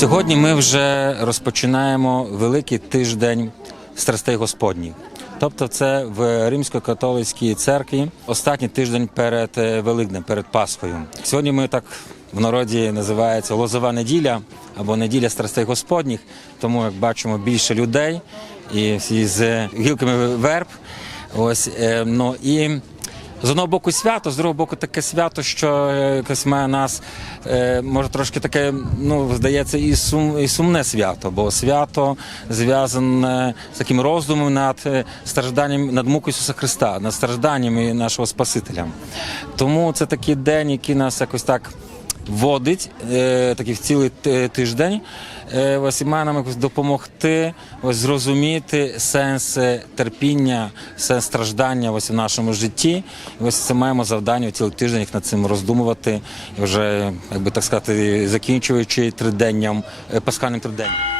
Сьогодні ми вже розпочинаємо великий тиждень страстей Господніх. Тобто, це в Римсько-католицькій церкві останній тиждень перед е, Великднем, перед Пасхою. Сьогодні ми так в народі називається Лозова неділя або неділя страстей Господніх. Тому, як бачимо, більше людей і всі з гілками верб. Ось е, ну і з одного боку свято, з другого боку таке свято, що е, якось має нас, е, може трошки таке, ну здається, і сум і сумне свято, бо свято зв'язане з таким роздумом над е, стражданням, над мукою Ісуса Христа, над стражданнями нашого Спасителя. Тому це такий день, який нас якось так. Вводить е, такий в цілий тиждень, е, ось і має нам якось допомогти ось зрозуміти сенс е, терпіння, сенс страждання ось в нашому житті. І ось це маємо завдання цілий тиждень їх над цим роздумувати, і вже, якби так сказати, закінчуючи триденням, е, пасхальним триденням.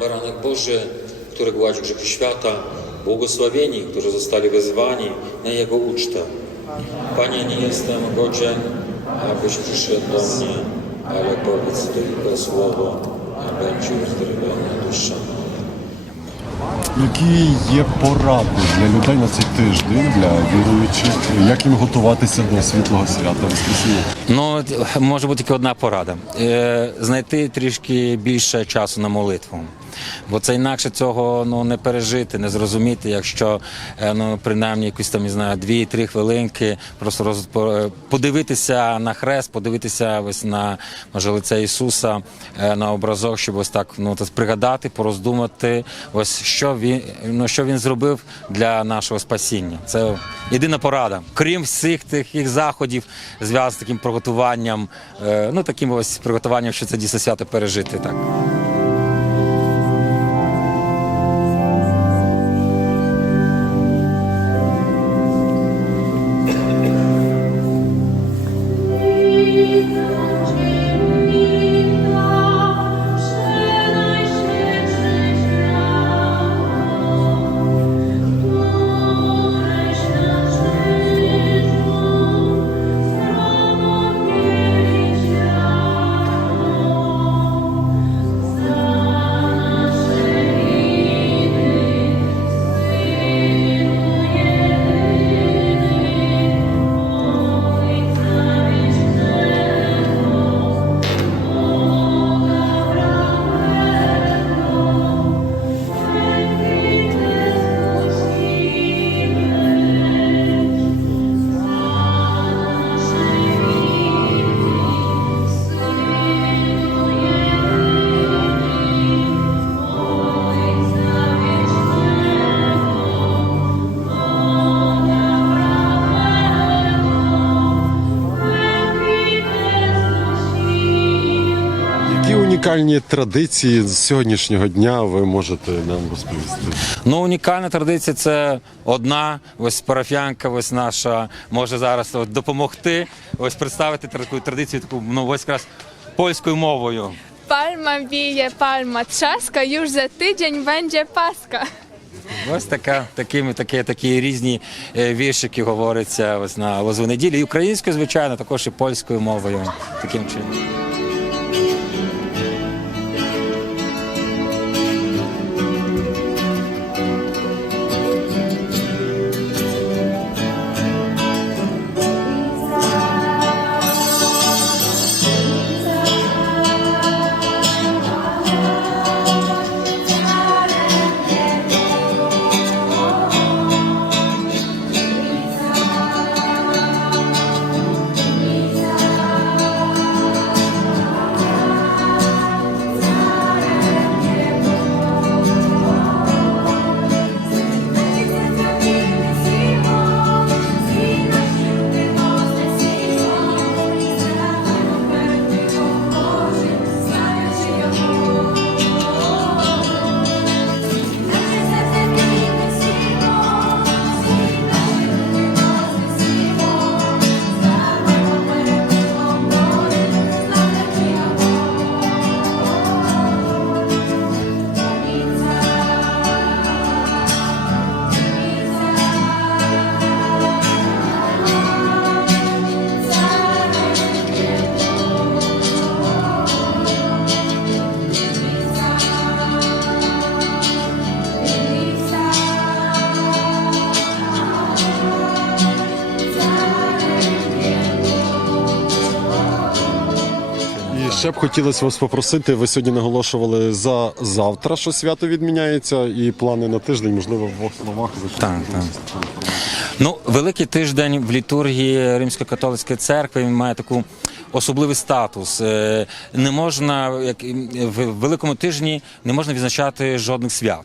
Baranek Boży, który gładzi grzechy świata, błogosławieni, którzy zostali wezwani na Jego ucztę. Panie, nie jestem godzien, abyś przyszedł do mnie, ale powiedz tylko słowo, a będzie uzdrowiona dusza moja. Які є поради для людей на цей тиждень, для віруючих, як їм готуватися до світлого свята Воскресіння? Ну, може бути тільки одна порада: е, знайти трішки більше часу на молитву. Бо це інакше цього ну, не пережити, не зрозуміти, якщо е, ну, принаймні якісь там, не знаю, дві-три хвилинки просто роз, е, подивитися на хрест, подивитися ось на може, лице Ісуса, е, на образок, щоб ось так ну, пригадати, пороздумати, ось що він, ну, що він зробив для нашого спасіння. Це єдина порада. Крім всіх таких заходів, зв'язаних з таким приготуванням, ну таким ось приготуванням, що це дійсно свято пережити. Так. Унікальні традиції з сьогоднішнього дня ви можете нам розповісти? Ну, унікальна традиція це одна. Ось парафіянка, ось наша може зараз от, допомогти. Ось представити таку традицію, таку ну ось якраз польською мовою. Palma bije, palma trzaska, już za tydzień będzie Paska. Ось така, такими, такі, такі різні е, віршики говоряться ось на лозу неділі. І українською, звичайно, також і польською мовою. Таким чином. Ще б хотілося вас попросити. Ви сьогодні наголошували за завтра, що свято відміняється, і плани на тиждень, можливо, в двох словах. ви Так, так. Ну, великий тиждень в літургії Римсько-католицької церкви має таку особливий статус. Е, Не можна, як в великому тижні, не можна відзначати жодних свят.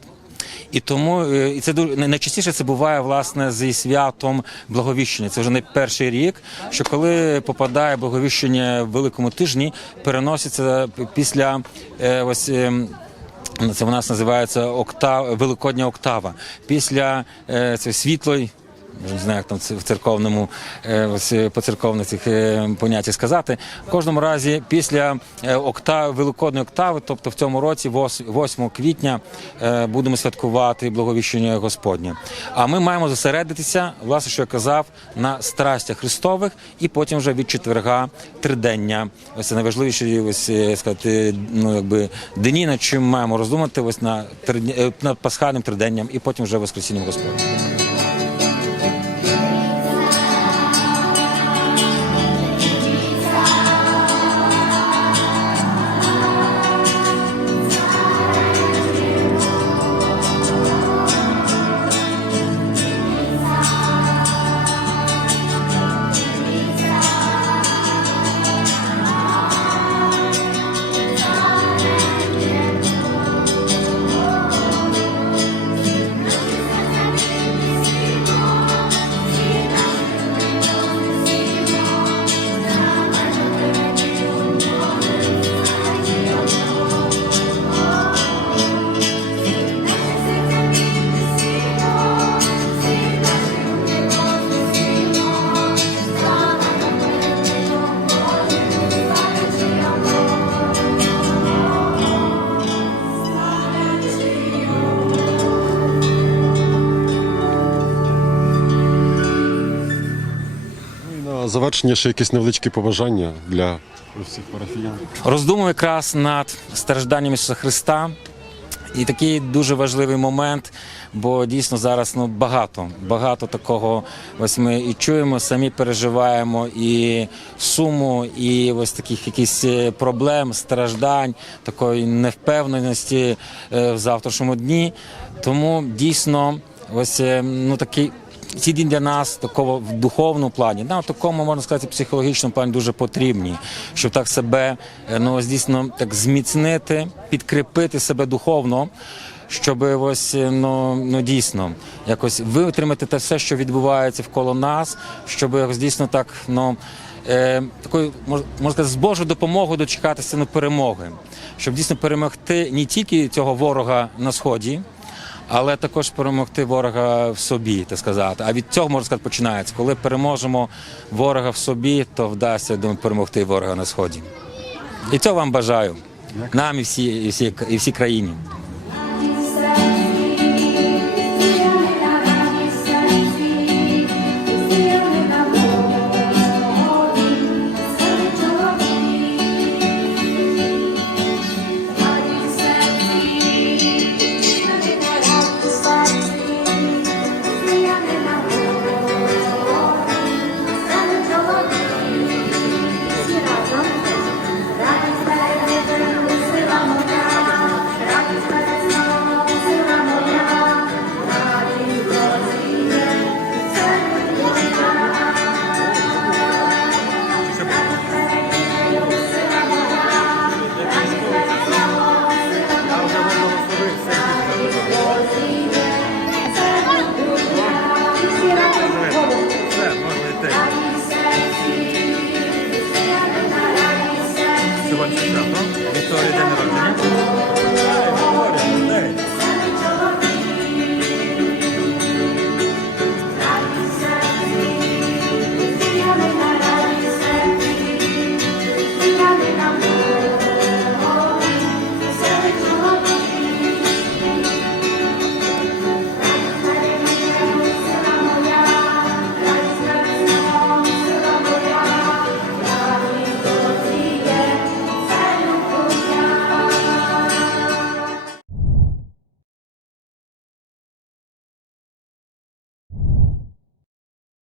І тому е, і це найчастіше це буває власне зі святом благовіщення. Це вже не перший рік. Що коли попадає благовіщення в великому тижні, переноситься після е, ось. ем, це у нас називається октав, Великодня октава. Після е, це світлої. Не знаю, як там в церковному е, е, по церковних цих е, поняттях сказати. В кожному разі, після е, октав, великодної октави, тобто в цьому році, вос- 8 квітня, будемо святкувати благовіщення Господнє. А ми маємо зосередитися, власне, що я казав, на страстях Христових, і потім вже від четверга тридення. Ось це найважливіші ось сказати, ну якби дні, над чим маємо роздумати ось на над пасхальним триденням, і потім вже Воскресінням Господнім. Завершення ще якесь невеличке побажання для всіх парафіян. роздумуємо якраз над стражданням Ісуса Христа. І такий дуже важливий момент, бо дійсно зараз ну багато, багато такого. Ось ми і чуємо, самі переживаємо і суму, і ось таких якісь е, проблем, страждань, такої невпевненості е, в завтрашньому дні. Тому дійсно, ось е, ну такий ці дні для нас такого в духовному плані, в такому можна сказати, психологічному плані дуже потрібні, щоб так себе е, ну ось дійсно так зміцнити, підкріпити себе духовно. Щоб ось е, ну, ну дійсно якось витримати те все, що відбувається навколо нас, щоб якось дійсно так ну е, такою можна сказати, з Божою допомогою дочекатися на перемоги, щоб дійсно перемогти не тільки цього ворога на сході, але також перемогти ворога в собі, так сказати. А від цього можна сказати починається. Коли переможемо ворога в собі, то вдасться думаю, перемогти ворога на сході. І цього вам бажаю. Нам і всі, і всі, і всій країні.